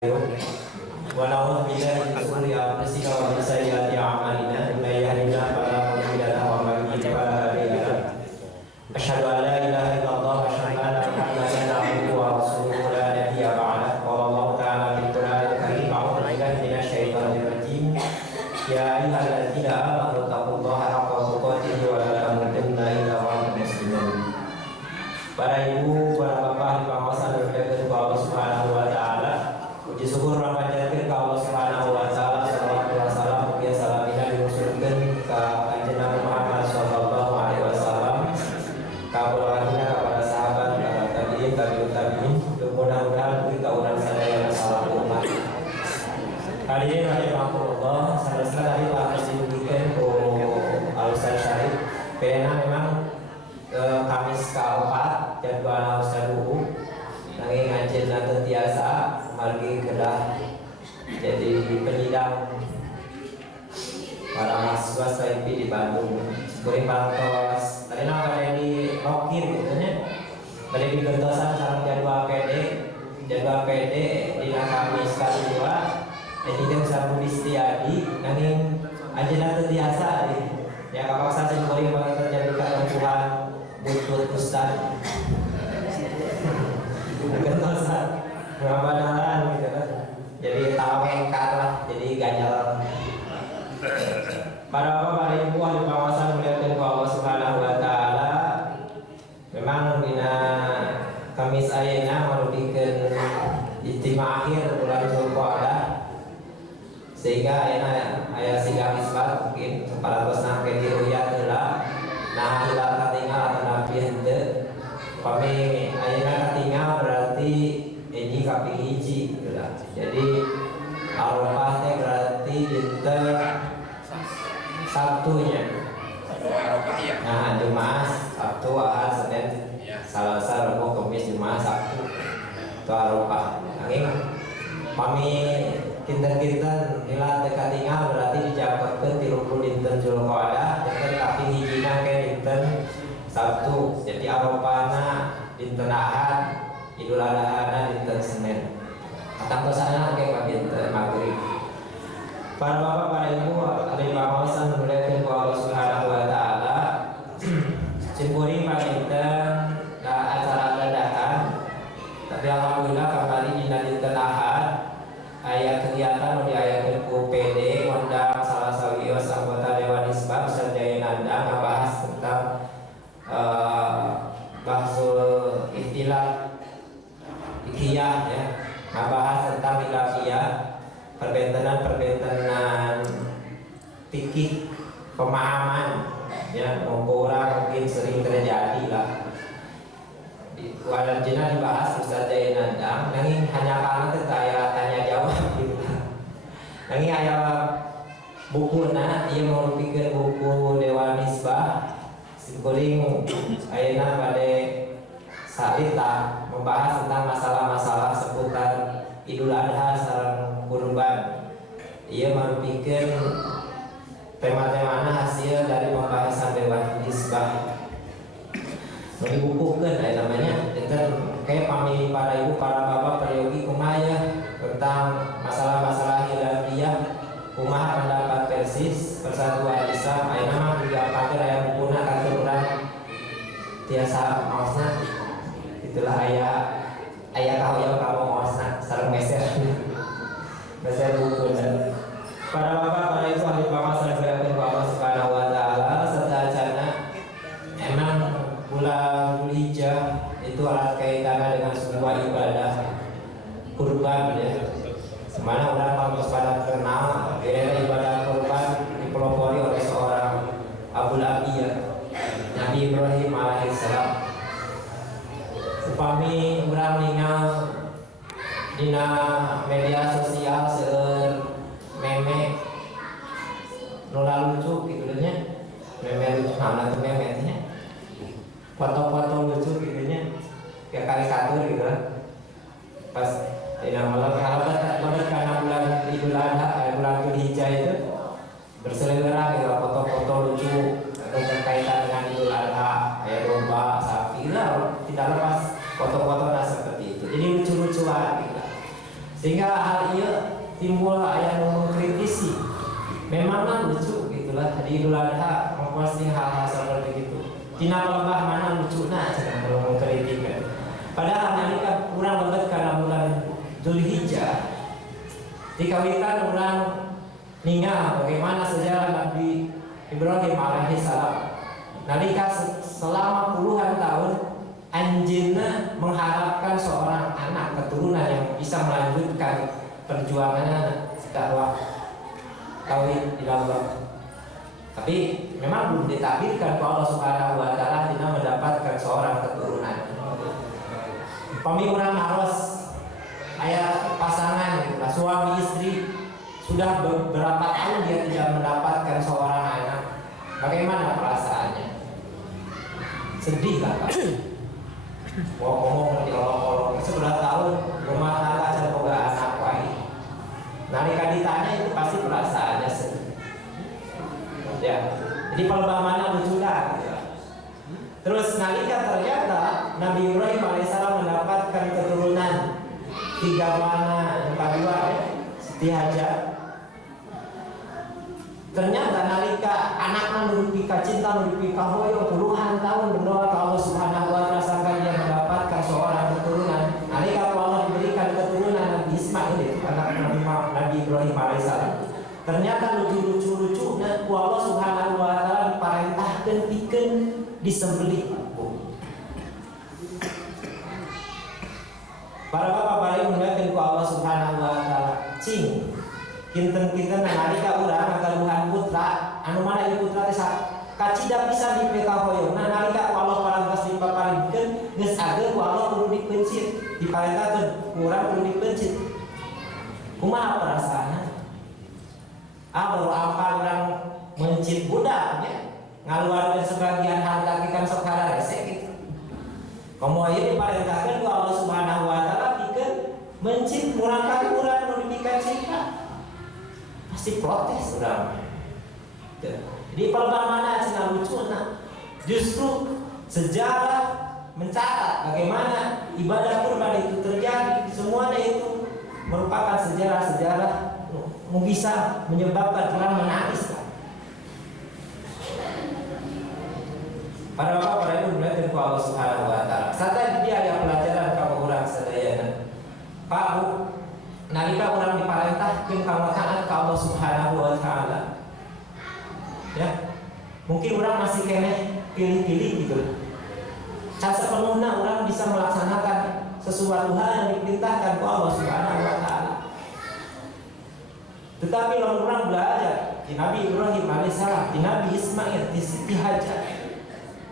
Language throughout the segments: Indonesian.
ونعوذ بالله من شرور انفسنا ومن سيئات اعمالنا من يهده الله فلا مضل له ومن يضلل فلا هادي له اشهد ان لا اله الا الله واشهد ان محمدا عبده ورسوله لا نبي بعده قال الله تعالى في القران الكريم اعوذ بالله من الشيطان الرجيم يا ايها الذين امنوا اتقوا الله حق تقاته ولا تموتن الا وانتم مسلمون. Para ibu, para bapak, pengawasan dan penjaga Allah Subhanahu wa taala. Puji syukur rahmatnya ke Allah Subhanahu wa taala, salawat wa salam mugia salamina diusulkeun ka Kanjeng Nabi Muhammad sallallahu alaihi wasallam. Kaulahina kepada sahabat, para tabi'in, tabi'in, mudah-mudahan kita urang sadaya salam umat. Hari ini rahimahullah, sanesna tadi Pak disebutkeun ku Al-Ustaz Syarif, pena memang Kamis keempat jadwal Ustaz Uhu nanging ngajen nanti tiasa margi kedah jadi penyidang para mahasiswa STIP di Bandung. Seperti pantos tadi namanya di Rokir gitu nya tadi di gentosan sareng jadwal PD di Kamis kedua jadi kita bisa Budistiadi nanging ajen nanti tiasa ya kapaksa seperti bagi terjadi kelempuhan butuh Ustaz gentosan benar gitu kan jadi tawengkar lah jadi ganjal. Para bapak dan ibu ahli pengawasan melihatkan ke Allah Subhanahu wa taala memang dina Kamis ayeuna marupikeun ijtima akhir bulan Zulqa'dah sehingga ayeuna aya sidang isbat mungkin saparatosna ke diruyat heula nah hilal katingal atau nabi henteu pami ayeuna katingal berarti ini kaping hiji gitu lah. Jadi Arafah teh berarti dinten Sabtunya. Nah, Jumat, Sabtu, Ahad, Senin, Selasa, Rabu, Kamis, Jumat, Sabtu. Itu Arafah. Nanging pami kinten-kinten hilal teh katingal berarti dicatatkeun 30 dinten Zulqa'dah, dinten kaping hijina ke dinten Sabtu. Jadi Arafahna dinten Ahad, Idul Adha dinten Senin. Atang tosana ke dinten Maghrib. Para bapak, para ibu, ahli pengawasan muliakeun ku Allah Subhanahu wa taala. Cimpuring dinten acara dadakan. Tapi alhamdulillah kembali dina dinten Ahad aya kegiatan nu diayakeun ku PD ngundang salah sawios anggota Dewan Hisbah Sarjaya Nanda ngabahas tentang bahsul ikhtilaf Ikiyah ya, membahas tentang ilafiyah, perbentenan fikih, pemahaman ya, mungkin sering terjadi lah. Wadah jina dibahas Ustaz Jaya Nandang, nanging hanya karena terkaya tanya jawab gitu. Nanging aya bukuna, ia mau pikir buku Dewan Hisbah, simkuring ayeuna bade salita membahas tentang masalah-masalah seputar Idul Adha sareng kurban. Ia merupakan tema-tema hasil dari pembahasan Dewan Hisbah. Dibukukan namanya, dan kayak pamili para ibu, para bapak, peryogi kumaya tentang masalah-masalah hilafiyah, kumaha pendapat persis persatuan Islam. Ayeuna mah juga pakai aya bukuna katuran tiasa maosna. Itulah ayah kau maosna sareng meser buku dan para bapak, para ibu ahli pengawasan yang Allah Subhanahu wa taala serta acana emang bulan Dzulhijjah itu erat kaitannya dengan sebuah ibadah kurban ya. Semana orang pantas pada kenal kira ibadah kurban dipelopori oleh seorang Abul Abiyah Nabi Ibrahim alaihissalam. Upami urang ningal dina media sosial seueur meme nu lucu gitu nya, meme lucu mana tuh meme nya, foto-foto lucu gitu nya, kayak karikatur gitu kan. Pas dina malam kalau karena bulan Idul Adha, bulan Dzulhijjah itu berseliweran gitu foto-foto lucu atau berkaitan dengan Idul Adha, kayak domba, sapi lah, tidak lepas foto-foto seperti itu. Jadi lucu-lucuan gitu. Sehingga hal Padahal ia timbul ayat mengkritisi. Memanglah lucu gitulah di Idul Adha memposting hal-hal seperti itu. Tina lembah mana lucuna cenah kalau mengkritik. Padahal nalika urang lebet kana bulan Dzulhijjah dikawitan urang ningal bagaimana sejarah Nabi Ibrahim alaihissalam. Nalika selama puluhan tahun anjeunna mengharapkan seorang anak keturunan yang bisa melanjutkan perjuangannya dakwah tauhid di Allah. Tapi memang belum ditakdirkan kalau Allah Subhanahu wa taala tidak mendapatkan seorang keturunan. Pami urang harus aya pasangan gitu, suami istri sudah beberapa tahun dia tidak mendapatkan seorang anak. Bagaimana perasaannya? Sedih lah Pak. Ngomong di olok-olok 11 tahun rumah tangga aja boga anak wae. Nalika ditanya itu pasti perasaannya sedih. Ya, jadi pelbaman lucu lah gitu. Terus nalika ternyata Nabi Ibrahim alaihissalam mendapatkan keturunan 3 mana yang kedua ya, Siti Hajar. Ternyata nalika anaknya merupi cinta merupi kahoyo puluhan tahun berdoa ke Allah Subhanahu wa taala sampai dia mendapatkan seorang keturunan. Nalika Allah diberikan keturunan Nabi Ismail itu anak Nabi Ibrahim alaihissalam. Ternyata lucu Allah Subhanahu wa taala diparentahkeun pikeun disembelih. Para bapak para ibu mengatakan ku Allah Subhanahu wa taala cing kinten-kinten nalika urang ngagaluhan putra anu mana ieu putra teh kacida pisan di peta hoyong. Nalika ku Allah parantos dipaparikeun geus ageun ku Allah kudu dipencit diparentahkeun urang kudu dipencit. Kumaha perasaanna? Baru apa orang mencit budak ya ngaluarkeun sebagian harta kikan sok hararese gitu. Komo ieu diparentahkeun ku Allah Subhanahu wa taala pikeun mencit murang urang nu dipikeun cinta. Pasti protes urang. Jadi perumpamaan cenah lucuna. Justru sejarah mencatat bagaimana ibadah kurban itu terjadi. Semuanya itu merupakan sejarah-sejarah yang bisa menyebabkan orang menangis. Para bapak para ibu melihat Allah Subhanahu wa taala. Sata dia ada pelajaran ka urang sadayana. Pak Bu, nalika urang diparentahkeun ka taat ka Allah Subhanahu wa taala. Ya. Mungkin orang masih keneh pilih-pilih gitu. Can sepenuhna orang bisa melaksanakan sesuatu hal yang diperintahkan oleh Allah Subhanahu wa taala. Tetapi lamun orang belajar di Nabi Ibrahim alaihissalam, di Nabi Ismail, di Siti Hajar,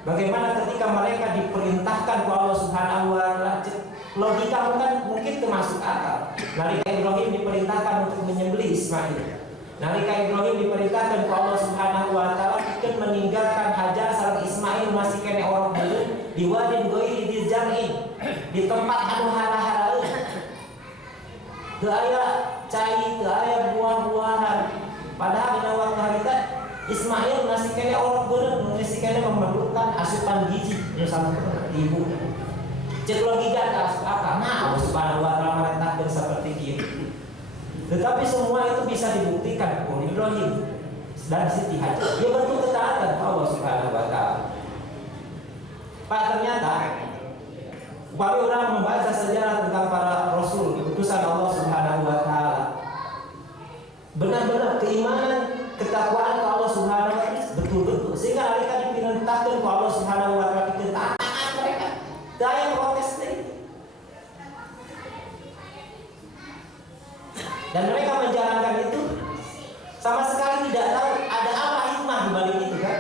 bagaimana ketika mereka diperintahkan oleh Allah Subhanahu wa taala, logika mungkin termasuk akal. Nalika Ibrahim diperintahkan untuk menyembelih Ismail. Nalika Ibrahim diperintahkan oleh Allah Subhanahu wa taala untuk meninggalkan Hajar sareng Ismail masih kene orang beuleuh di wadin ghairi di jam'in, di tempat anu hara-haraeun. Teu aya cai, teu aya buah-buahan. Padahal dina waktu harita Ismail masih kene orang beuleuh, masih kene memerlukan asupan gizi nu sampun ibu. Cek logika tak akal. Nah, Allah Subhanahu wa taala merintahkeun seperti kieu. Tetapi semua itu bisa dibuktikan oleh Ibrahim dan Siti Hajar. Dia bentuk ketaatan Allah Subhanahu wa taala. Pak, ternyata bagi orang membaca sejarah tentang para rasul, utusan Allah Subhanahu wa taala, benar-benar keimanan, ketakwaan ke Allah Subhanahu wa taala betul-betul sehingga mereka diperintahkan ke Allah Subhanahu wa taala taat mereka. Daya protes itu. Dan mereka menjalankan itu sama sekali tidak tahu ada apa hikmah di balik itu kan.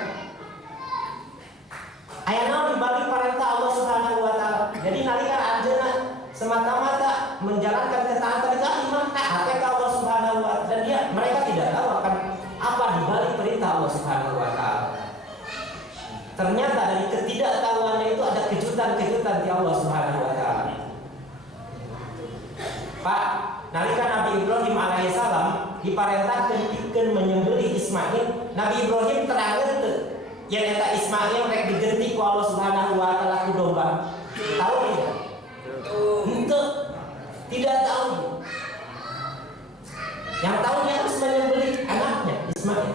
Ayana di balik perintah Allah Subhanahu wa taala. Jadi nalika anjeunna semata-mata menjalankan ketaatan itu hikmah hate ka Allah Subhanahu wa taala dan mereka tidak tahu akan apa di balik perintah Allah Subhanahu wa taala. Ternyata dari ketidaktahuannya itu ada kejutan-kejutan di Allah Subhanahu wa taala. Pak, nalika Nabi Ibrahim alaihissalam diparentahkeun pikeun menyembelih Ismail, Nabi Ibrahim terangeun teu yen eta Ismail rek digenti ku Allah Subhanahu wa taala ku domba. Tahu tidak? Henteu. Tidak tahu. Yang tahu dia harus menyembelih anaknya Ismail.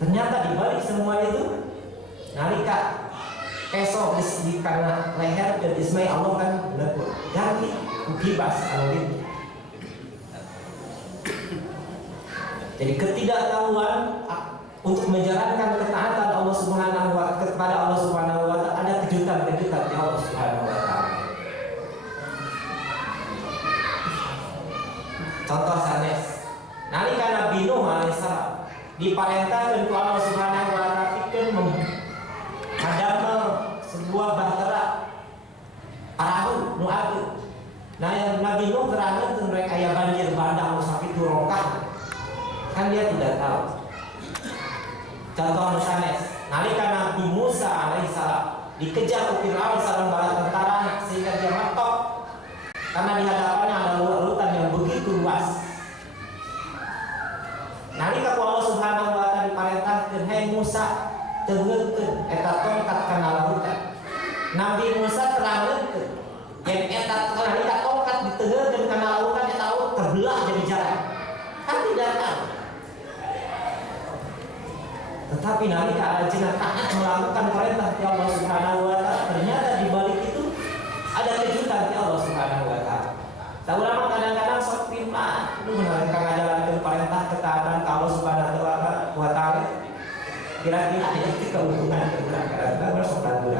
Ternyata di balik semua itu, nalika kesok di karena leher dan Ismail Allah kan menegur ganti bebas alur. Jadi ketidaktahuan untuk menjalankan ketaatan Allah Subhanahu wa taala kepada Allah Subhanahu wa taala, ada kejutan-kejutan di Allah Subhanahu wa taala. Contoh sanes, nalika Nabi Nuh alaihissalam diparentahkeun ku Allah Subhanahu wa taala pikeun ngadamel sebuah bahtera perahu nu ageut. Nah, yang Nabi Nuh terangeun rek aya banjir bandang nu sakitu rongkah. Kan dia tidak tahu. Contoh sanes, nalika Nabi Musa alaihissalam dikejar ku Firaun sareng bala tentara sehingga dia mentok karena di hadapannya ada lautan yang begitu luas. Nalika ku Allah Subhanahu wa taala diparentahkeun, "Hai Musa, teungkeun eta tongkat kana lautan." Nabi Musa terangkeun, "Yen eta nalika tongkat diteungkeun kana lautan, eta laut terbelah jadi jalan." Kan tidak tahu. Tetapi nalika ada jenah taat melakukan perintah di Allah Subhanahu wa taala, ternyata di balik itu ada kejutan di Allah Subhanahu wa taala. Tahu lama kadang-kadang sok firman, lu menjalankan ngajalankeun perintah ketaatan ke Allah Subhanahu wa taala. Kira-kira ada keuntungan kadang-kadang sok ragu.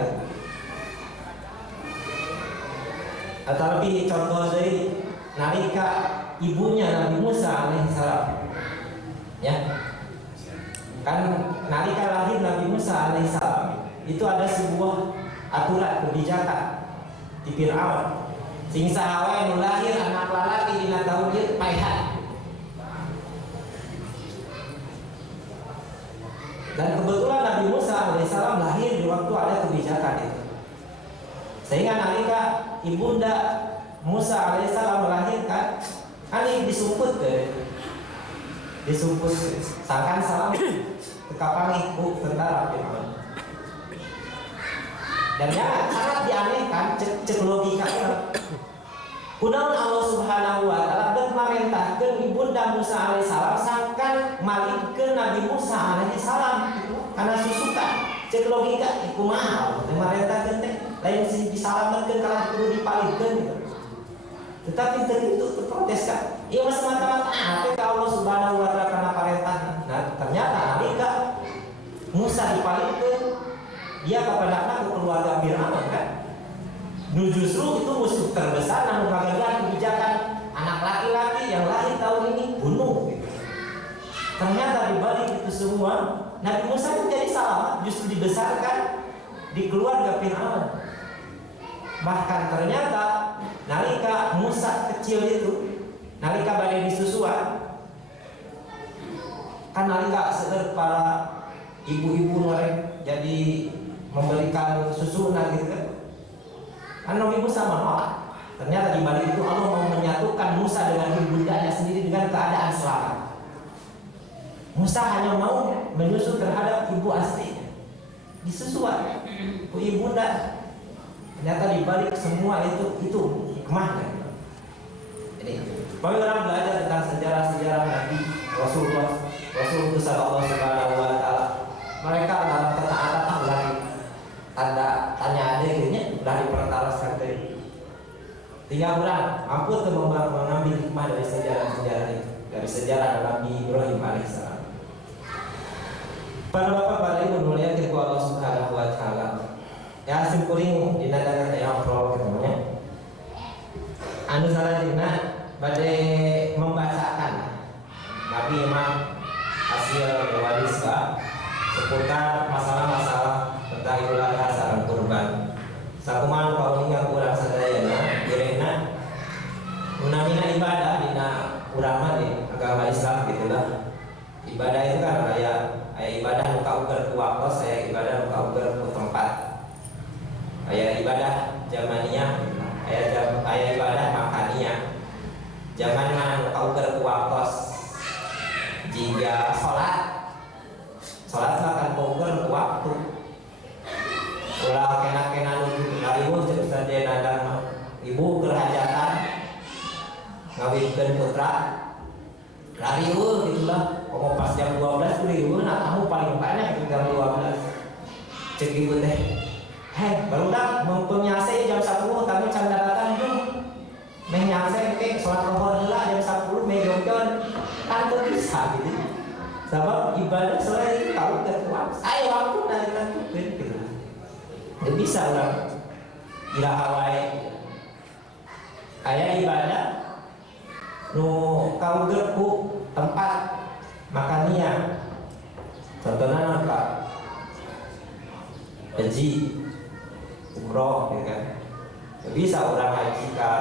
Atau lebih contoh dari nalika ibunya Nabi Musa alaihissalam, ya. Kan nalika lahir Nabi Musa alaihissalam itu ada sebuah aturan kebijakan di Fir'aun. Sing sahawa yang lahir anak lalaki dina taun ieu paehan. Dan kebetulan Nabi Musa alaihissalam lahir di waktu ada kebijakan itu. Sehingga nalika ibunda Musa alaihissalam melahirkan, ani disumput sangkan salam kekapangi ku tentara Fir'aun. Dan ya sangat dianehkan cek logika. Kunaon Allah Subhanahu wa taala geus marentahkeun ibunda Musa alaihissalam sangkan malikeun Nabi Musa alaihissalam karena susukan. Cek logika kumaha marentahkeun teh lain sing disalametkeun kalau kudu dipalikeun gitu. Tetapi itu terprotes kan. Iya mas mata-mata apa ke Allah Subhanahu wa taala karena perintah. Nah, ternyata nalika Musa dipalikeun dia kepada keluarga Fir'aun kan. Justru itu musuh terbesar yang mengagalkan kebijakan anak laki-laki yang lahir tahun ini bunuh. Ternyata di balik itu semua Nabi Musa menjadi selamat, justru dibesarkan di keluarga Fir'aun. Bahkan ternyata nalika Musa kecil itu, nalika badai disusuan, kan nalika seder para ibu-ibu norek jadi memberikan susu gitu kan. Kan Nabi Musa menolak. Ternyata di balik itu Allah mau menyatukan Musa dengan ibundanya sendiri dengan keadaan selamat. Musa hanya mau menyusu terhadap ibu aslinya, disusuan ku ibunda. Ternyata di balik semua itu hikmahnya. Jadi, bagi orang belajar tentang sejarah-sejarah Nabi Rasulullah sallallahu Subhanahu wa taala, mereka dalam ketaatan Allah tanda tanya ada gini udah dipertalaskan tadi. 3 bulan mampu tuh mengambil hikmah dari sejarah-sejarah itu, dari sejarah Nabi Ibrahim alaihissalam. Para bapak, para ibu mulia kepada Allah Subhanahu wa taala. Ya simkuring dina dagang yang prolog ketemunya. Anu salanjutna bade membacakan Nabi Imam hasil warisba seputar masalah-masalah tentang Idul Adha sareng kurban. Sakumaha kaulingga urang sadayana direhna munamina ibadah dina urang mah di agama Islam gitulah. Ibadah itu kan aya ibadah nu kauger ku waktos, aya ibadah nu kauger ku tempat. Aya ibadah zamaniyah, aya ibadah makaniyah. Zaman mana nu kauger ku waktos. Jika salat makan kauger ku waktu. Ulah kena nuju hariweuh jeung sadaya nadang ibu keur hajatan ngawinkeun putra lari gitulah. Mau pas jam 12 tuh nah kamu paling banyak jam 12. Cek ibu teh. Baru dah mempunyai jam 10 kami candaratan tuh. Menyase ke sholat zuhur heula jam 10 megonjon kan teu bisa gitu. Sebab ibadah selain tahu terkuat. Ayo waktu dari tentukeun gitu. Teu bisa urang iraha wae. Aya ibadah nu kaugeur ku tempat makannya. Contohnya apa? Haji, umroh, ya kan? Bisa orang haji ke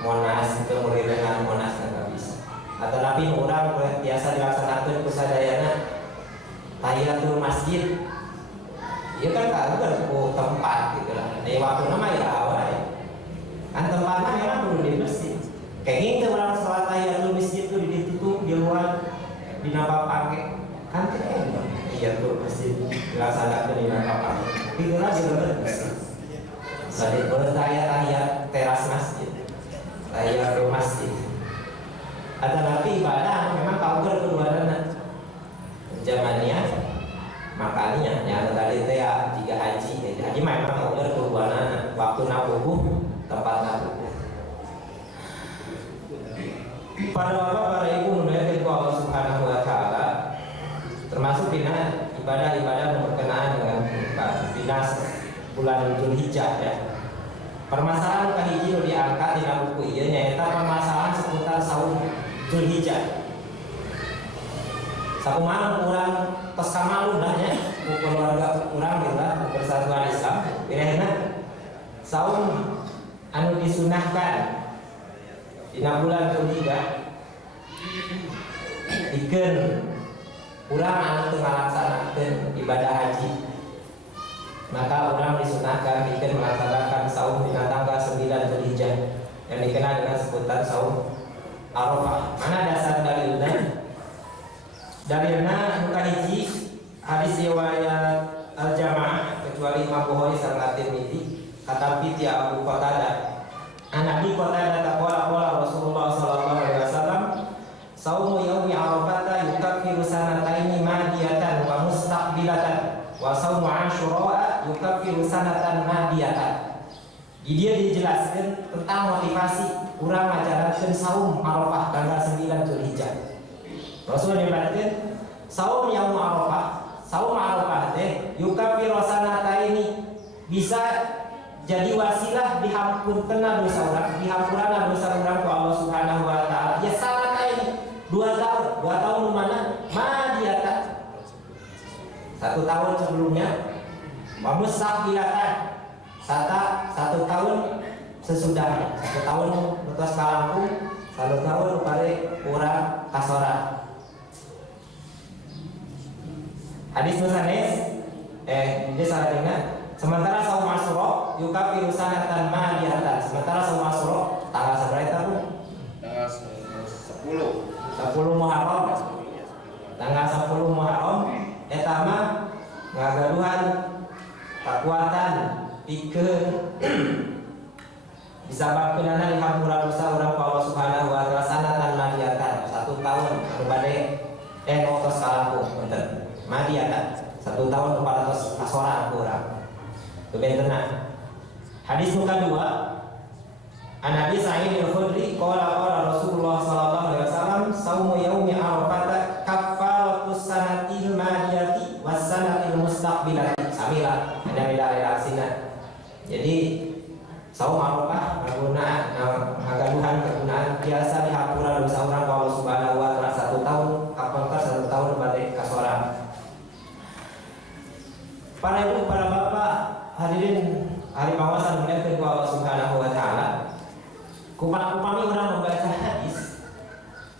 Monas, itu mulai dengan Monas nggak bisa. Atau tapi orang biasa dilaksanakan kusadayana tahiyatul masjid. Iya kan kan tempat gitu lah. Dari waktu nama ya awal. Kan tempatnya memang perlu dibersih. Kayak gitu orang sholat tahiyatul masjid itu ditutup di luar di napa pakai kan kayak gitu. Iya tuh masjid dilaksanakan di napa pakai. Itulah juga bersih. Jadi tahiyat teras masjid. Tahiyat ke masjid. Ada nabi ibadah memang kau berkeluaran zamannya makanya yang tadi teh ya jika haji memang kau berkeluaran waktu nabuh tempat nabuh. Pada bapak para ibu menunaikan Allah Subhanahu Wa Taala termasuk bina ibadah-ibadah berkenaan dengan bina bulan Dzulhijjah ya. Permasalahan kahiji diangkat di buku ieu nyaeta permasalahan seputar saum Dzulhijjah. Sakumaha urang tos kamalu dah nya ku keluarga urang lah Persatuan Islam. Pirehna saum anu disunahkan dina bulan Dzulhijjah dikeun urang anu teu ngalaksanakeun ibadah haji. Maka orang disunahkan kita melaksanakan saum di tanggal 9 Dzulhijjah yang dikenal dengan sebutan saum Arafah. Mana dasar dalilnya? Dalilnya bukan hiji hadis riwayat Al-Jamaah kecuali Imam Bukhari sareng Tirmidzi kata Fitya Abu Qatadah. Nabi Qatadah taqala Rasulullah sallallahu alaihi wasallam saumu yaumi Arafah yukaffiru sanataini madiyatan wa mustaqbilatan wa saumu Asyura yukaffiru sanatan madiyatan. Di dia dijelaskan tentang motivasi urang ngajarankeun saum Arafah tanggal 9 Dzulhijjah. Rasul nyebutkeun saum yaum Arafah teh yukaffiru sanataini bisa jadi wasilah dihampunkeunna dosa urang, dihampurana dosa urang ku Allah Subhanahu wa taala. Ya sanataini 2 tahun mana madiyatan 1 tahun sebelumnya. Mustaqbilatan 1 tahun sesudahnya. 1 tahun lepas kalangkung, 1 tahun kare urang kasora. Hadis nusanes dia saladina sementara saum Asyura yukaffiru sanatan madiyatan. Sementara saum Asyura tanggal sabaraha Bu? Tanggal 10 Muharram. Tanggal 10 Muharram eta mah ngagaduhan kekuatan pikeun disababkeunana dihampura dosa urang ka Allah Subhanahu wa taala sanatan madiyatan 1 tahun kepada tos kalangkung punten madiyatan 1 tahun kepada tos kasoran urang teu bentenna. Hadis nu kadua An Abi Sa'id Al-Khudri qala Rasulullah sallallahu alaihi wasallam saumu yaumi Arafah kaffaratus sanatil madiyati was sanatil mustaqbilati. Samila ada beda redaksina. Jadi saum Arafah ngagaduhan kegunaan biasa dihapura dosa urang ka Allah Subhanahu wa taala 1 tahun kapangkar 1 tahun bade kasoran. Para ibu, para bapak, hadirin hari pawasan muliakeun ku Allah Subhanahu wa taala. Upami orang membaca hadis,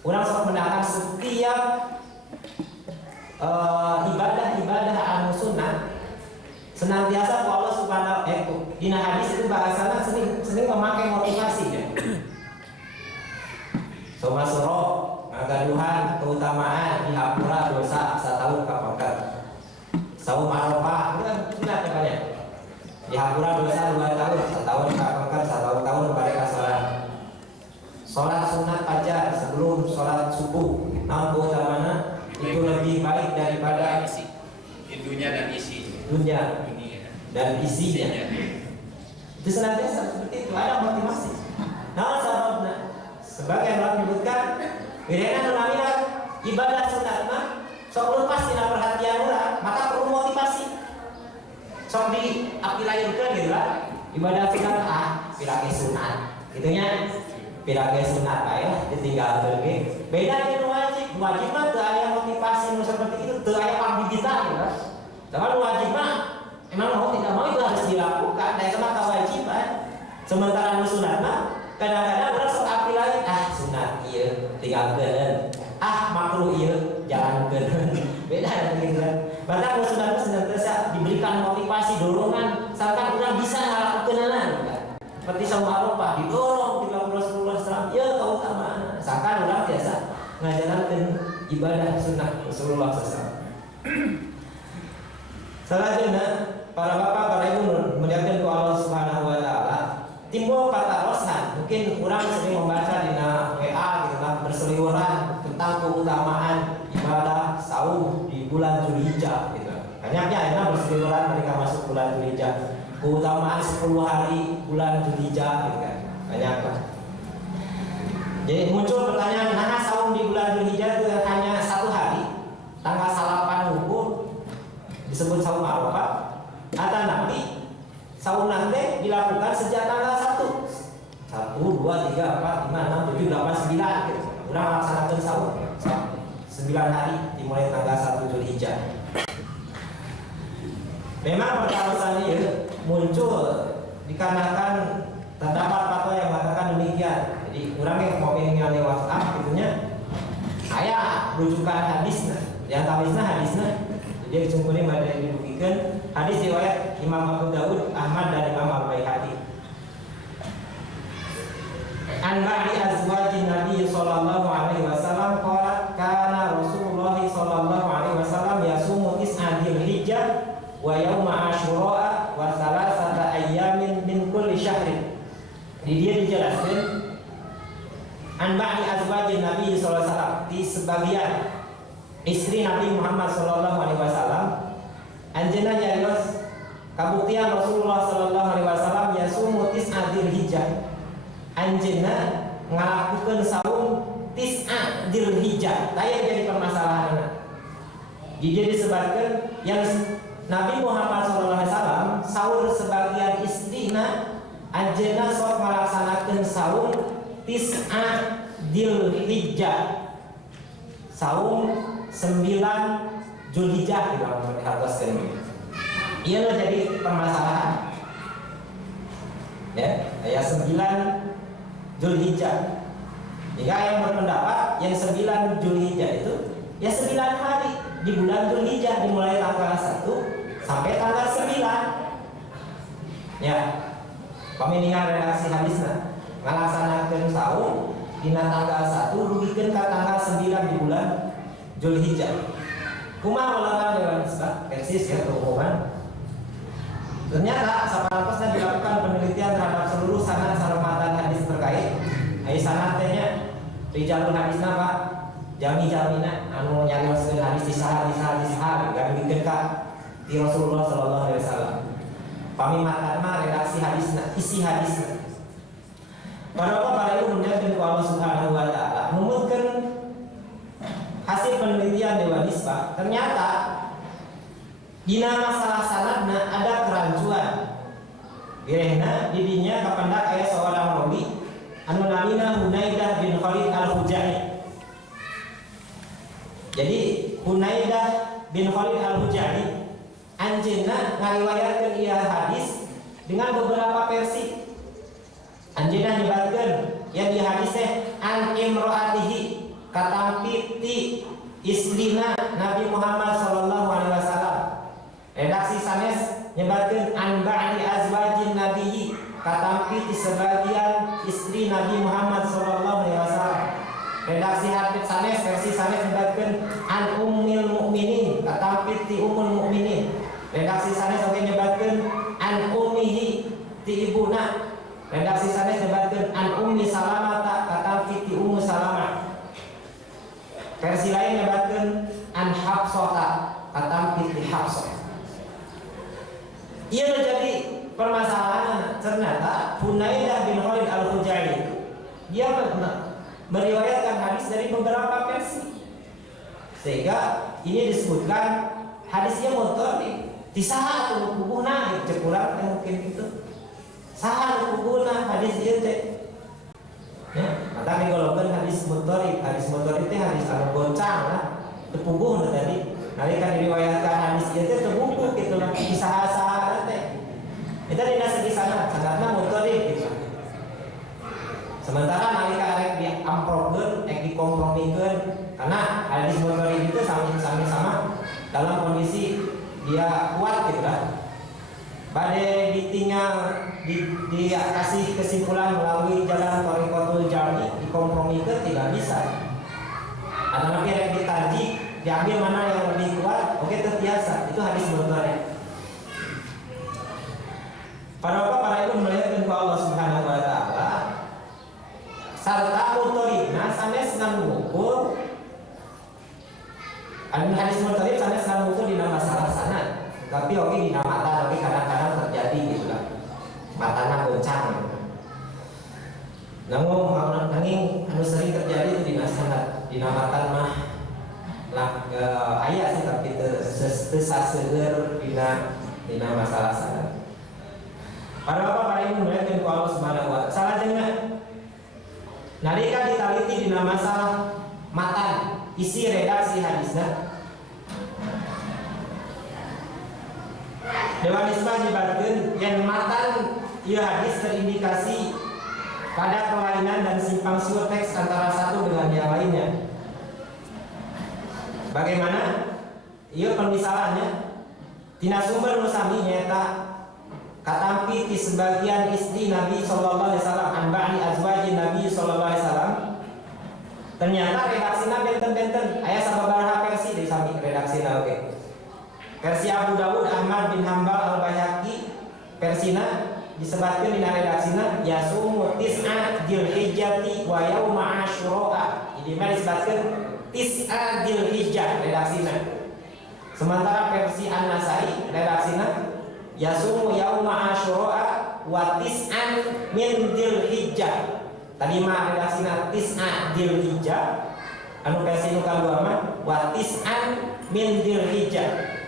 orang sok mendapat setiap ibadah-ibadah anu sunnah senantiasa ku Allah Subhanahu dina hadis itu bahasana sering memakai motivasi ya. Saum Asyura ngagaduhan keutamaan dihapura dosa 1 tahun kapangkat. Saum Arafah itu kan sunnah katanya. Dihapura dosa 2 tahun, 1 tahun kapangkat, 1 tahun pada kasaran. Sholat sunat fajar sebelum sholat subuh subuh. Nah, keutamaannya itu lebih baik daripada dunia dan isi. Dunia dan isinya. Itu senantiasa seperti itu, ada motivasi. Nah, sebabnya sebagai yang menyebutkan wirena nunamina ibadah sunat mah sok lepas tina perhatian orang, maka perlu motivasi. Sok di apilayurkeun gitu lah. Ibadah sunat pirage sunat. Gitunya pirage sunat bae lah ditinggalkeun ge. Beda jeung wajib. Wajib mah teu aya motivasi nu seperti itu, teu aya pambibitan gitu lah. Tapi wajib mah emang mau tidak mau itu harus dilakukan, dan itu mah kewajiban. Sementara nu sunat mah kadang-kadang orang sok api lain, sunat ieu tinggalkeun, makruh ieu jalankeun. Beda gitu kan. Bahkan nu sunat mah senantiasa diberikan motivasi, dorongan, misalkan orang bisa ngalakukeunana kan. Seperti saum Arafah didorong 30 Rasulullah SAW, ya keutamaan. Misalkan orang biasa ngajarankeun ibadah sunat Rasulullah SAW. Selanjutnya para bapak, para ibu melihatkan ke Allah Subhanahu wa taala, timbul kata rosan. Mungkin orang sering membaca di WA gitu kan, berseliweran tentang keutamaan ibadah saum di bulan Dzulhijjah gitu. Banyaknya enak berseliweran mereka masuk bulan Dzulhijjah. Keutamaan 10 hari bulan Dzulhijjah gitu kan. Banyak lah. Jadi muncul pertanyaan, nah saum di bulan Dzulhijjah itu hanya 1 hari, tanggal 8 Uhud disebut saum Arafah, atau nanti saum nanti dilakukan sejak tanggal 1, 1, 2, 3, 4, 5, 6, 7, 8, 9 gitu. Orang melaksanakan saum 9 hari dimulai tanggal 1 Dzulhijjah. Memang pertarusan ini muncul dikarenakan terdapat fatwa yang mengatakan demikian. Jadi orang yang mau ingin WhatsApp gitunya, saya rujukan hadisnya, yang hadisnya dia dicungkuri pada dibukikan hadis riwayat Imam Abu Dawud, Ahmad dan Imam Al-Baihaqi. An ba'di azwajin Nabi sallallahu alaihi wasallam qala kana Rasulullah sallallahu alaihi wasallam yasumu tis'a Dzulhijjah wa yauma Asyura wa salasata ayyamin min kulli syahrin. Di dia dijelaskan an ba'di azwajin Nabi sallallahu alaihi wasallam, di sebagian istri Nabi Muhammad sallallahu alaihi wasallam anjeunna nyarios kabuktian Rasulullah sallallahu alaihi wasallam yasumu tis'a Dzulhijjah, anjeunna ngalakukeun saum tis'a Dzulhijjah. Taya jadi permasalahan. Jadi disebutkan yang Nabi Muhammad sallallahu alaihi wasallam saur sebagian istrina anjeunna sok melaksanakeun saum tis'a Dzulhijjah, saum 9 Dzulhijjah di dalam diharuskan. Ia jadi permasalahan. Ya, ayat 9 Dzulhijjah. Jika yang berpendapat yang 9 Dzulhijjah itu ya 9 hari di bulan Dzulhijjah dimulai tanggal 1 sampai tanggal 9. Ya. Paminingan redaksi hadisna ngalaksanakeun saum dina tanggal 1 rugikeun ka tanggal 9 di bulan Dzulhijjah. Kumaha ulama dewan nisbah persis ya keumuman. Ternyata sapanapasnya dilakukan penelitian terhadap seluruh sanad saromatan hadis terkait. Ai sanadnya rijalul hadisna Pak jami-jamina anu nyarioskeun hadis di saha gadugikeun ka di Rasulullah sallallahu alaihi wasallam. Pamimatna redaksi hadisna, isi hadisna. Para ilmu menjadikan Allah Subhanahu wa taala numutkeun hasil penelitian Dewan Nisbah, ternyata dina masalah sanadna ada kerancuan. Birehna didinya kapendak aya seorang rawi anu namina Hunaidah bin Khalid al-Hujani. Jadi Hunaidah bin Khalid al-Hujani anjeunna ngariwayatkeun ieu hadis dengan beberapa versi. Anjeunna nyebatkeun yang di hadis teh an imroatihi katampi ti istrina Nabi Muhammad sallallahu alaihi wasallam. Redaksi sanes nyebatkeun an ba'di azwajin nabiyyi katampi ti sebagian istri Nabi Muhammad sallallahu alaihi wasallam. Redaksi hadis sanes versi sanes nyebatkeun an ummil mukminin katampi ti ummul mukminin. Redaksi sanes oge nyebatkeun an ummihi ti ibuna. Redaksi sanes nyebatkeun an ummi salamata katampi ti ummu salamah. Versi lain nyebatkeun an Hafsah katampit di Hafsah. Ia menjadi permasalahan ternyata Hunaidah bin Khalid al-Khuzai dia meriwayatkan hadis dari beberapa versi, sehingga ini disebutkan hadisnya mutawattir. Tisaha atau hubungan cekurang mungkin itu saha hubungan hadis ieu teh. Ya, maka digolongkeun hadis mutawattir. Hadis mutawattir teh hadis anu goncang lah, teu puguh tadi. Nalika diriwayatkan hadis ieu teh teu puguh kitu lah tisaha-saha teh. Eta dina segi sanadna mutawattir gitu. Sementara nalika arek diampropkeun, dikompromikeun karena hadis mutawattir itu sama dalam kondisi dia kuat gitu kan. Bade ditinggal dia kasih kesimpulan melalui jalan thariqatul jami dikompromikeun tidak bisa. Ada lagi yang ditaji diambil mana yang lebih kuat, oke terbiasa itu hadis mutawattir. Para ibu melihat Allah Subhanahu wa taala sarta mutawattirna sanes ngan ngukur hadis mutawattir sanes ngan ngukur dina masalah sanad. Tapi oke di mata tapi kadang-kadang terjadi gitu lah. Matana goncang. Namun nanging anu sering terjadi itu di sanad, di matan mah aya sih tapi teu saseueur dina masalah sanad. Para bapak para ibu melihat Allah Subhanahu wa taala salajengna nalika ditaliti dina masalah matan isi redaksi hadisna Dewan Isma nyebatkeun yang matan ieu hadis terindikasi pada kelainan dan simpang siur teks antara satu dengan yang lainnya. Bagaimana? Ieu pemisalannya tina sumber nu sami nyaeta katampi di sebagian istri Nabi sallallahu alaihi wasallam an ba'di azwaji Nabi sallallahu alaihi wasallam. Ternyata redaksina benten-benten aya sababaraha versi deui sami redaksina oke. Versi Abu Dawud Ahmad bin Hambal Al-Baihaqi versina disebutkan dina redaksina yasumu tis'a dzulhijjati wa yauma asyura. Jadi mah disebutkan tis'a dzulhijjah redaksina. Sementara versi An-Nasai redaksina yasumu yauma asyura wa tis'an min dzulhijjah. Tadi mah redaksina tis'a dzulhijjah. Anu versi nu kadua mah wa tis'an min dzulhijjah.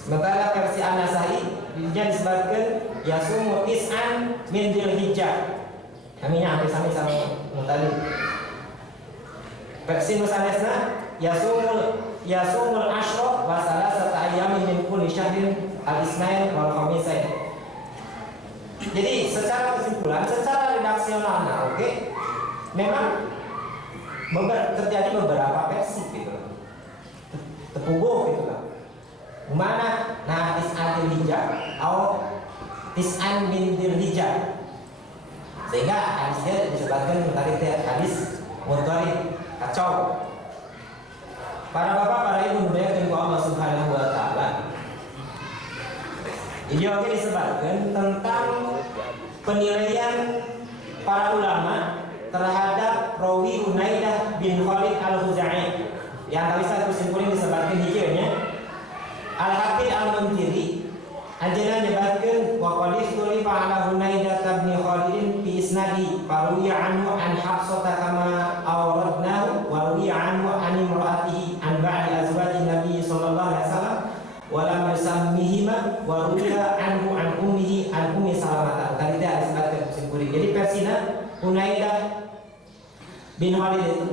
Sementara versi An-Nasai disebutkan yasumu tis'an min dzulhijjah. Kaminya hampir sama tadi. Versi nusanesna yasumul asyra wa salasata ayyamin min kulli syahrin al-isnain wal khamisain. Jadi secara kesimpulan, secara redaksional oke, memang terjadi beberapa versi gitu. Tepuguh gitu kan. Mana nah tis'an dzulhijjah atau tis'an min dzulhijjah, sehingga hadisnya disebutkan tadi hadis mutawattir kacau. Para bapak para ibu muliakan Allah Subhanahu wa taala. Ini oke disebutkan tentang penilaian para ulama terhadap rawi Hunaidah bin Khalid al-Khuzai. Yang tadi saya kusimpulin disebutkan hijaunya Al-Hafidz Al-Munziri anjeunna nyebatkeun wa qad ikhtulifa ala Hunaidah bin Khalid fi isnadi faruya anhu an Hafsah kama awradnahu wa ruya anhu an imraatihi an ba'di azwajin Nabi sallallahu alaihi wasallam wa lam yusammihima wa ruya anhu an ummihi an ummi Salamah. Tadi dia disebutkan kusimpulin. Jadi versina Hunaidah bin Khalid itu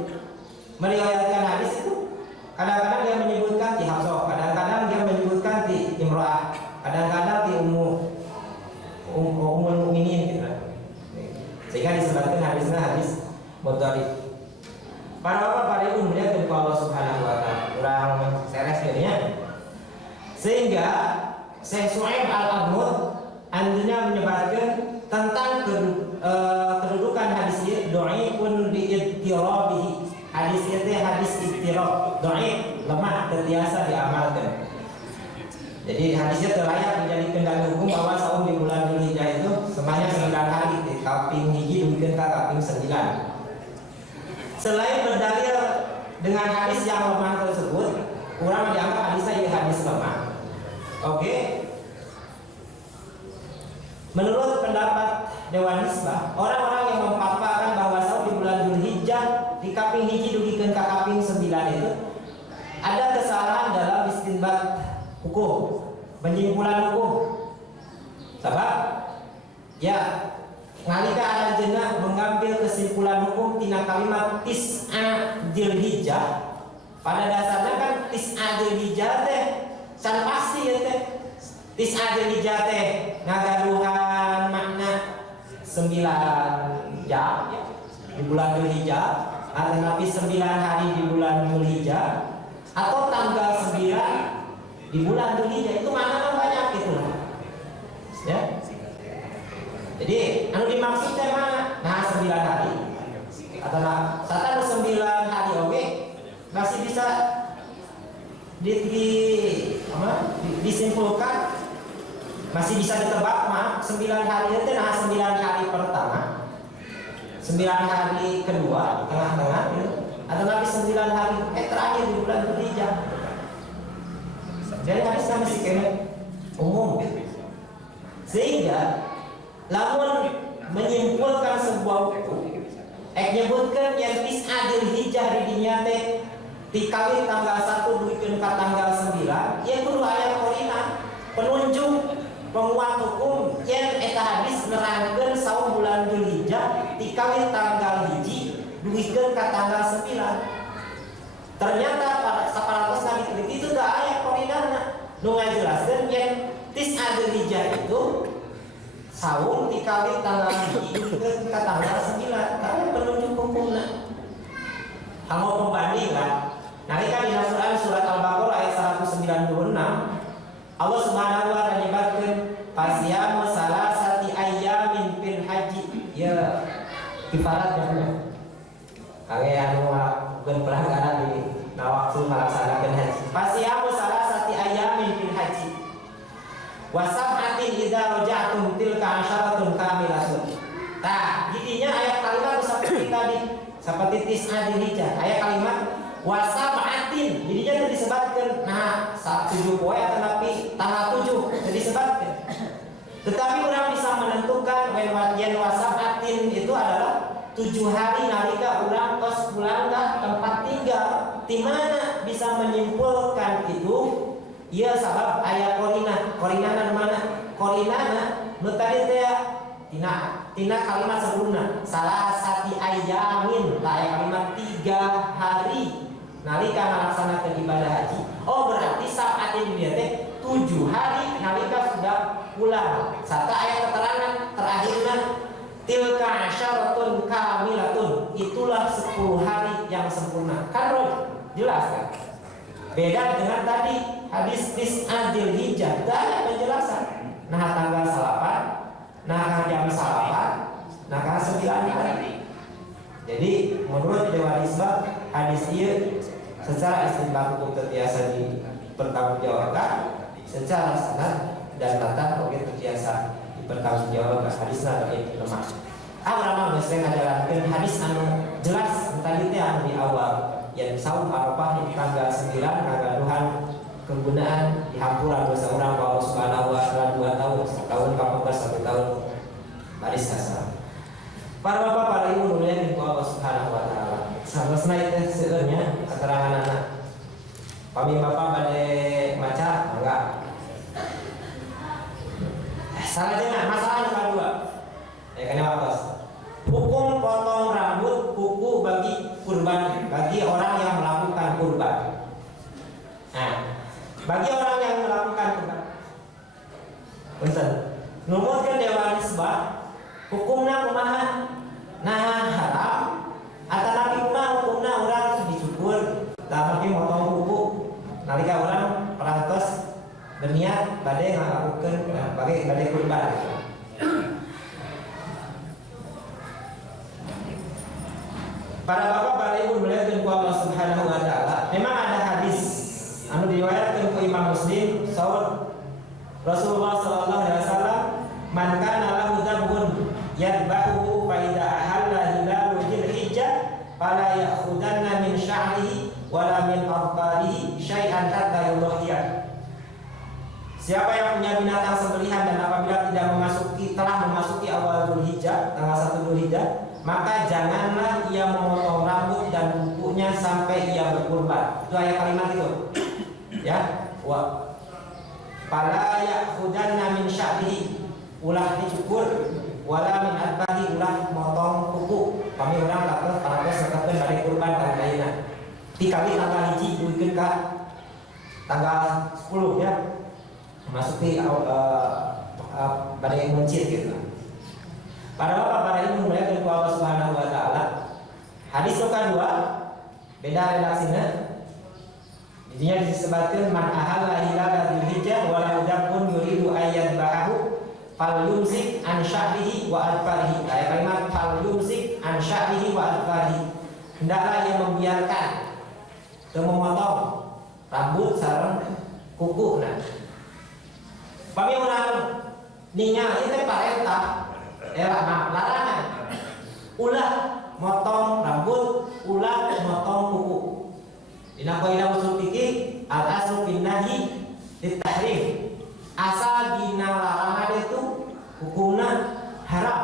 meriwayatkan hadis itu kadang-kadang dia menyebutkan di Hafsah, kadang-kadang dia menyebutkan di Imra'ah, kadang-kadang di Ummul Mukminin gitu. Sehingga disebutkan hadisnya hadis mutawattir. Para bapak para ibu melihat dari Allah Subhanahu wa taala kurang seres nya. Sehingga Syekh Su'aib Al-Admud anjurnya menyebutkan tentang kedudukan hadis ini dhaifun bi ittirabihi. Hadis itu hadis ittirab, dhaif, lemah, terbiasa diamalkan. Jadi hadisnya terlayak menjadi dalil hukum bahwa saum di bulan Dzulhijjah itu sebanyak 9 hari, di kaping hiji duikeun ka kaping 9. Selain berdalil dengan hadis yang lemah tersebut, kurang dianggap hadisnya ya hadis lemah. Oke. Menurut pendapat Dewan Hisbah, orang-orang yang memfatwakan bahwa saum di bulan Dzulhijjah di kaping hiji dugikeun ka kaping 9 itu ada kesalahan dalam istinbat hukum, penyimpulan hukum. Sebab ya ngalika aranjeunna mengambil kesimpulan hukum tina kalimat tis'a Dzulhijjah, pada dasarnya kan tis'a Dzulhijjah teh can pasti ya teh. Tis'a Dzulhijjah teh ngagaduhan makna 9 jam di bulan Dzulhijjah, atau nabi 9 hari di bulan Dzulhijjah, atau tanggal 9 di bulan Dzulhijjah. Itu maknanya banyak gitu lah. Ya. Jadi anu dimaksud teh mana? Nah 9 hari atau satan 9 hari oke masih bisa disimpulkan, masih bisa ditebak. Maaf, 9 hari itu nah 9 hari pertama, 9 hari kedua, tengah-tengah gitu. Atau nanti 9 hari terakhir di bulan Dzulhijjah. Jadi hadisnya masih kayak umum gitu. Sehingga lamun menyimpulkan sebuah hukum nyebutkan yang tis'a Dzulhijjah di dinya teh dikawin tanggal 1 duikeun ka tanggal 9, ieu kudu aya qorina penunjuk penguat hukum yang eta hadis nerangkeun saum bulan Dzulhijjah dikawin tanggal hiji duikeun ka tanggal 9. Ternyata pada saparatosna diteliti itu da aya qorinana nu ngajelaskeun yen tis'a Dzulhijjah itu saum dikawin tanggal hiji duikeun ka tanggal 9 karena penunjuk hukumna. Kanggo pembanding kan, nalika dina Quran surat Al-Baqarah ayat 196 Allah Subhanahu wa taala nyebutkeun fasyamu salasati ayyamin fil haji. Ya kifarat bener. Kage anu bukan pelanggaran di waktu melaksanakan haji. Fasyamu salasati ayyamin fil haji. Wa sab'atin idza raja'tum tilka asyaratun kamilatun. Tah, didinya ayat kalimat seperti tadi, seperti tis'a Dzulhijjah. Ayat kalimat wasab'atin, jadinya tadi disebutkan nah 7 poe atau napi tanggal 7 jadi disebutkan. Tetapi orang bisa menentukan yen wasab'atin itu adalah 7 hari nalika orang tos pulang ke tempat tinggal. Di mana bisa menyimpulkan itu? Iya sabab ayat korinana mana? Korinana nu tadi teh tina kalimat sebelumnya salah sati ayamin lah ayat kalimat 3 hari nalika melaksanakan ibadah haji. Oh berarti saat ini dia teh 7 hari nalika sudah pulang. Serta ayat keterangan terakhirnya tilka asyaratun kamilatun, itulah 10 hari yang sempurna. Kan Roy? Jelas kan? Beda dengan tadi hadis tis'a Dzulhijjah, ada penjelasan. Nah tanggal salapan, nah jam salapan, nah 9 hari. Jadi menurut Dewan Hisbah hadis ini secara istinbat hukum terbiasa dipertanggungjawabkan, secara sanad dan matan oke terbiasa dipertanggungjawabkan. Hadisnya lebih lemah. Ulama biasanya ngajarankeun hadis anu jelas tadi teh anu di awal yang saum Arafah di tanggal 9 ngagaduhan kegunaan dihampura dosa orang Allah Subhanahu wa taala 2 tahun, 1 tahun 14 1 tahun baris kasar. Para bapak, para ibu muliakan Allah Subhanahu wa taala. Sanesna teh seueurnya keterangan anak. Pami bapak bade maca enggak? Salahnya masalah nomor 2. Ya kan waktu. Hukum potong rambut kuku bagi kurban, bagi orang yang melakukan kurban. Nah, bagi orang yang melakukan kurban. Punten. Numutkeun Dewan Hisbah hukumna kumaha? Nah haram atanapi kumaha hukumna urang dicukur tapi motong kuku nalika urang parantos berniat bade ngalakukeun bade kurban. Para bapak, para ibu melihat ku Allah Subhanahu wa taala. Memang ada hadis anu diriwayatkeun ku Imam Muslim saur Rasulullah sallallahu alaihi wasallam, man kana lahu dzambun yadbahu fa idza ahalla hilalu dzulhijjah fala ya'khudanna min sya'rihi wala min afqarihi syai'an hatta yudhhiya. Siapa yang punya binatang sembelihan dan apabila telah memasuki awal Dzulhijjah, tanggal 1 Dzulhijjah, maka janganlah ia memotong rambut dan kukunya sampai ia berkurban. Itu ayat kalimat itu. Ya, wa fala ya'khudanna min sya'rihi, ulah dicukur, wala min adbahi, ulah motong kuku. Kami orang lakukan para sertakan dari kurban dan lainnya. Dikali tanggal hiji duikeun ka tanggal 10 ya. Masuki badai mencit gitu. Para bapak, para ibu muliakan Allah Subhanahu wa taala. Hadis kedua beda redaksinya. Intinya disebutkan man ahalla hilala dzulhijjah wa la udakun yuridu ayat bahahu fal yumsik an sya'rihi wa adfarihi. Ayat kalimat fal yumsik an sya'rihi wa adfarihi. Hendaklah ia membiarkan atau memotong rambut sareng kuku. Nah, kami orang ningali teh parentah era larangan. Ulah motong rambut, ulah motong kuku. Dina qaidah usul fikih al-aslu fin nahyi litahrim. Asal dina larangan itu hukumna haram.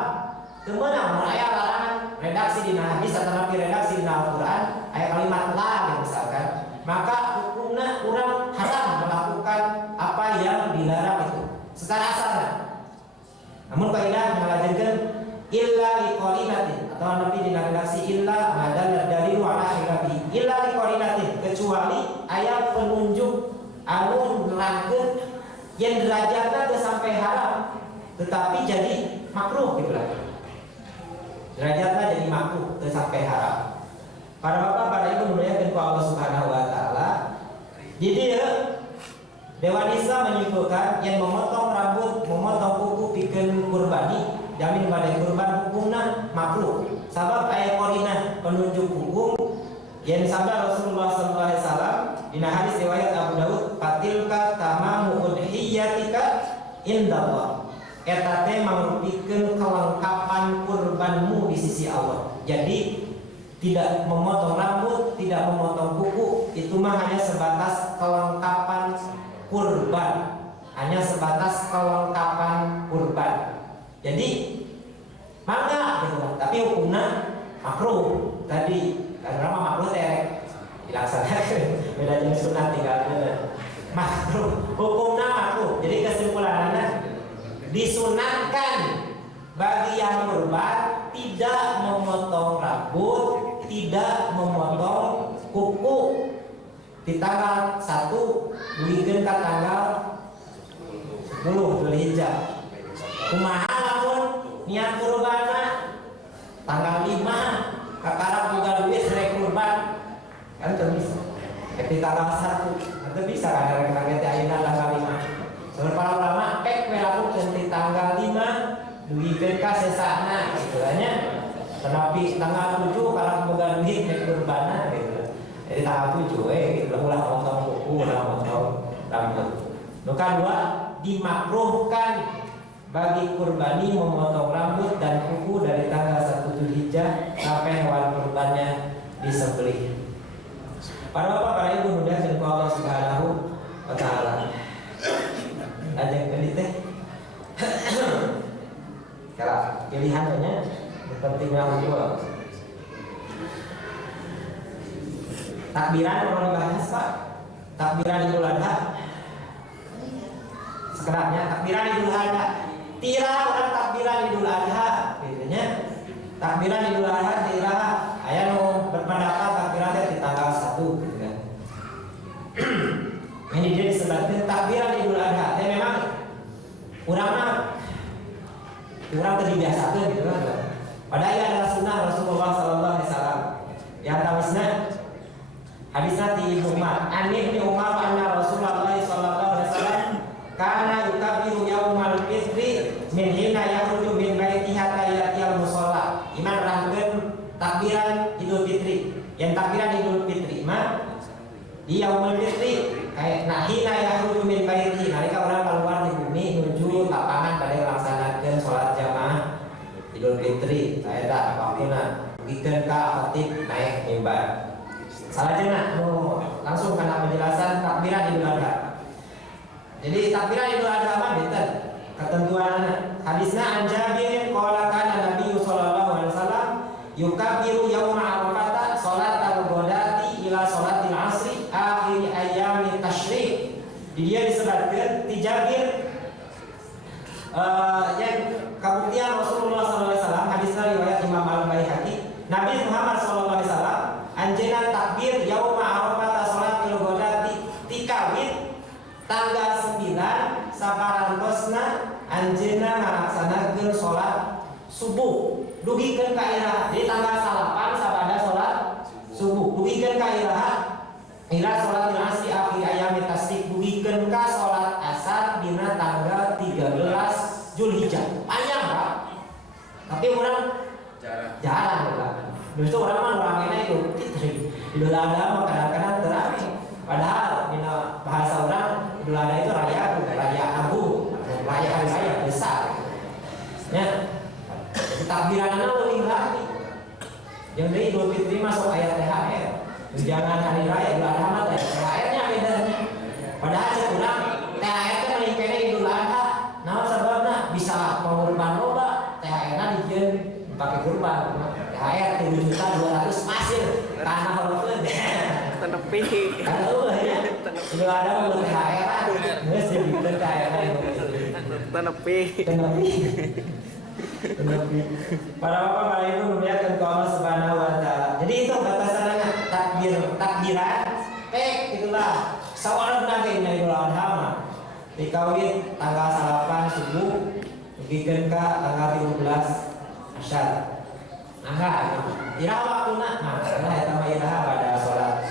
Teu meunang mun aya larangan redaksi dina hadis atau redaksi dina Al-Qur'an aya kalimat la misalkan, maka hukumna urang haram melakukan apa yang dilarang itu secara asalnya. Namun kaidah mengajarkan illa liqarinatin atau nabi dina redaksi illa madal dalilu ala khilafi illa liqarinatin, kecuali ayat penunjuk anu nerangkeun yang derajatna teu sampai haram tetapi jadi makruh gitu lah. Derajatna jadi makruh teu sampai haram. Para bapak, para ibu muliakan ku Allah Subhanahu wa taala. Jadi ya Dewan Islam menyimpulkan yang memotong rambut, memotong kuku pikeun kurbani, jamin pada kurban hukumna makruh. Sabab aya qarinah penunjuk hukum yang sabda Rasulullah sallallahu alaihi wasallam dina hadis riwayat Abu Daud, fatilka tamamu udhiyatika indallah. Eta teh mangrupikeun kelengkapan kurbanmu di sisi Allah. Jadi tidak memotong rambut, tidak memotong kuku, itu mah hanya sebatas kelengkapan kurban, hanya sebatas kelengkapan kurban. Jadi mangga gitu kan, tapi hukumnya makruh tadi karena makruh teh dilaksanakan beda jeung sunat tinggal makruh, hukumnya makruh. Jadi kesimpulannya disunatkan bagi yang kurban tidak memotong rambut, tidak memotong kuku di tanggal 1 duikeun ka tanggal 10 Dzulhijjah. Kumaha lamun niat kurbanna tanggal 5 kakarap boga duit rek kurban kan teu bisa. Di tanggal 1 teu bisa kan rek teh ayeuna tanggal 5. Saur para ulama pek we lakukeun di tanggal 5 duikeun ka sesana gitu nya. Tetapi tanggal 7 kalau boga duit rek kurbanna gitu. Jadi tanggal 7 gitu ulah motong kuku, ulah motong rambut. Nu kadua dimakruhkan bagi kurbani memotong rambut dan kuku dari tanggal 1 Dzulhijjah sampai hewan kurbannya disembelih. Para bapak, para ibu muda dan Allah Subhanahu wa taala. Ajeng keuli teh. Kalau pilihannya pentingnya unggul. Takbiran kalau dibahas Pak, takbiran Idul Adha. Sekedapnya takbiran Idul Adha. Tira orang takbiran Idul Adha, gitu-nya. Takbiran Idul Adha tira aya nu berpendapat takbiran di tanggal 1 gitu kan. Ini dia disebutkan takbiran Idul Adha. Tapi memang urang teu dibiasakeun gitu kan. Padahal ia adalah sunnah Rasulullah sallallahu alaihi wasallam. Yang tawisna hadisna ti Ibnu Umar, Ibnu Umar anna Rasulullah sallallahu alaihi wasallam kana yukabbiru yaumal fitri min hina yakhruju min baiti hatta yatiyal musalla. Iman rangkeun takbiran Idul Fitri. Yang takbiran Idul Fitri mah di yaumul fitri kayak hina yakhruju min baiti, nalika urang keluar di bumi menuju lapangan pada melaksanakeun salat jamaah Idul Fitri. Eta waktuna gikeun ka khatib naik mimbar. Salah jenah, langsung karena penjelasan takbiran Idul Adha. Jadi takbiran Idul Adha mah beten ketentuan hadisna an Jabir qala kana Nabi sallallahu alaihi wasallam yukabbiru yauma Arafah salatal ghadati ila salatil asri akhir ayyami tasyrik. Di dia disebutkan ti Jabir yang kabuktian Rasulullah sallallahu alaihi wasallam hadisna riwayat Imam Al-Baihaqi Nabi Muhammad sallallahu alaihi wasallam anjeunna takbir yauma Arafah salatil ghadati tikawit tanggal 9 saparantosna anjeunna ngalaksanakeun salat subuh dugikeun ka iraha. Jadi tanggal 8 sabada salat subuh dugikeun ka iraha ila salatil asri akhir ayami tasrik dugikeun ka salat asar dina tanggal 13 Zulhijjah. Panjang Pak. Tapi orang jarang Pak. Justru orang mah orangnya itu Idul Adha mah kadang-kadang terapi. Padahal dina bahasa orang Idul Adha itu raya agung, raya hari raya besar. Ya, takbiranana lebih lagi. Yang dari Idul Fitri masuk ayat THR. Jangan hari raya Idul Adha mah THR-nya bedanya. Padahal sekurang THR itu menikahnya Idul Adha. Nah sebabnya bisa mengurban loba THR-nya dijieun pakai kurban. THR 7.200.000 masih tanah holokeun. Tenepi. Karena ya. Idul Adha mau THR geus dibikeun THR. Tenepi. Para bapak para ibu memuliakan Allah Subhanahu wa taala. Jadi itu batasannya takbiran. Itulah sawaran nage Idul Adha mah. Dikawin tanggal 8 subuh, dugikeun ka tanggal 13 Asyar. Iraha waktuna, nah eta mah iraha pada salat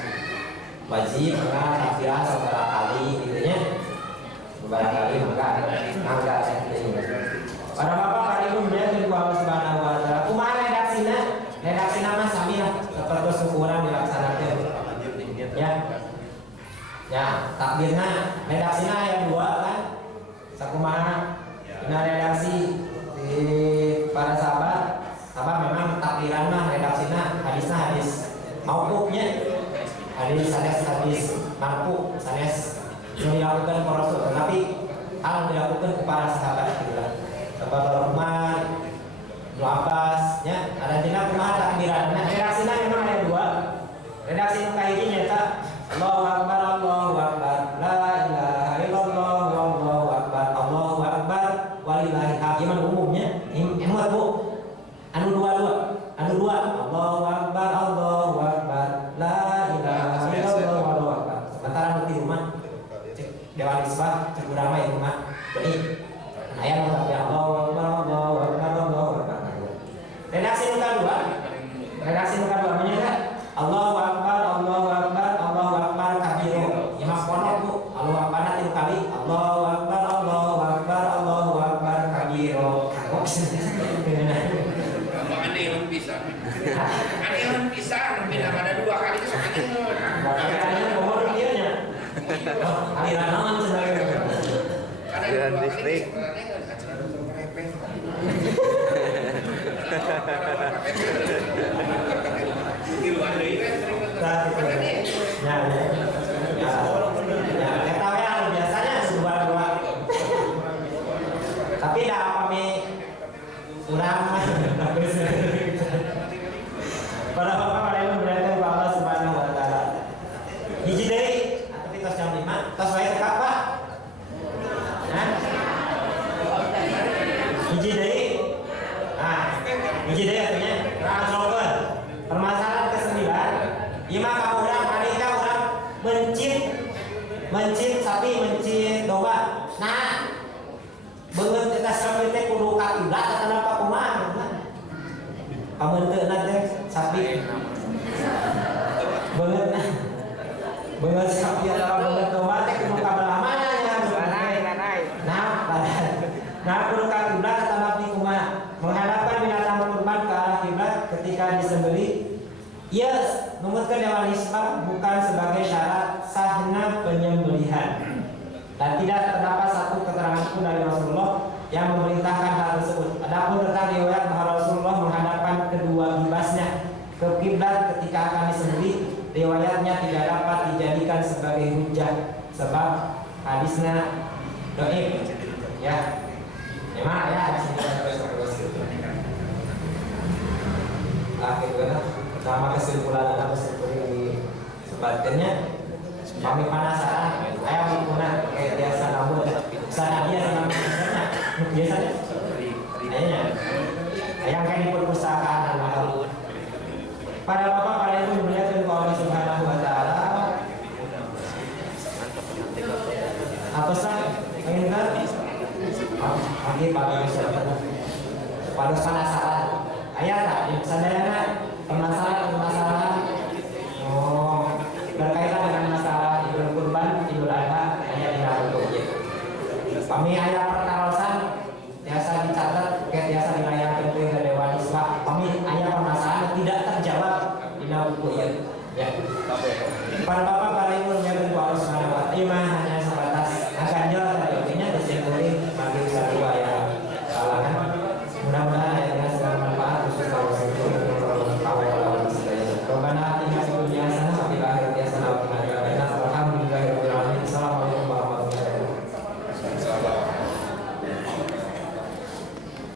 wajib takbiran sabaraha kali gitu nya. Beberapa kali mangga para bapak para ibu memuliakan Allah Subhanahu wa taala. Kumaha redaksina mah sami lah sapertos syukuran dilaksanakeun. Ya, takbirna redaksina aya 2 kan. Sakumaha dina redaksi di para sahabat memang takbiran mah redaksina hadisna hadis mauqufnya. Hadis marfu sanes yang dilakukan para rasul, tetapi hal dilakukan kepada sahabat gitu lah. Sahabat Umar, Ibnu Abbas, ya ada dina kumaha takbiran. Nah, redaksina memang ada 2. Redaksi nu kahiji nyata Allahu Akbar, Allahu Akbar, la ilaha illallah, wallahu akbar, Allahu Akbar, walillahil hamd. Iman umumnya, emot Bu. Anu dua, Allahu Akbar, Allahu Akbar, la ilaha illallah, wallahu akbar. Sementara di rumah cek Dewan Isbah, cek urang mah di rumah. Jadi aya nu tapi Allahu Akbar, Allahu Akbar, Allahu akbar. Redaksi nu kedua menyebut Allahu Akbar, Allahu Akbar, Allahu Akbar kabiro. Imam pondok Bu, Allahu Akbar 3 kali, Allahu Akbar, Allahu Akbar, Allahu Akbar kabiro. Aneh bisa. Aneh bisa, beda pada 2 kali soalnya. Kayaknya ngomong dia nya. Aliran naon sebenarnya. Aliran listrik. Biasanya dua. Tapi dah kami kurang. Para bapak para ibu memuliakan Allah Subhanahu wa taala. Hiji deui tapi tos jam 5, tos wae tekap Pak. Hah? Hiji deui. Hiji deui artinya rangsolkeun. Permasalahan ke-9, ieu mah ka urang alika urang mencit sapi, mencit domba. Nah, beungeut eta sapi teh kudu ka kiblat atawa ka kumaha? Pamunteunna teh sapi. Beungeut sapi atawa beungeut domba teh kudu ka belah mana nya? Lanai. Nah, kudu ka kiblat atawa di kumaha? Menghadapkan binatang kurban ke arah kiblat ketika disembelih. Yes, numutkeun Dewan Isbah bukan sebagai syarat sahnya penyembelihan. Dan tidak terdapat satu keterangan pun dari Rasulullah yang memerintahkan hal tersebut. Adapun tentang riwayat bahwa Rasulullah menghadapkan kedua gibasnya ke kiblat ketika akan disembelih, riwayat hujah sebab hadisnya dhaif. Ya. Memang ya di sini akhirnya sama kesimpulan atau kesimpulan di sebagiannya kami penasaran ayam guna kayak biasa namun sana dia sama biasanya ayahnya ayam kayak di perpustakaan mahal pada bapak pada ibu melihat Allah Subhanahu Wa Taala apa sah ingin kan lagi pada penasaran ayah tak sadayana permasalahan berkaitan dengan masalah Idul Kurban, Idul Adha hanya tinggal untuk kami ayah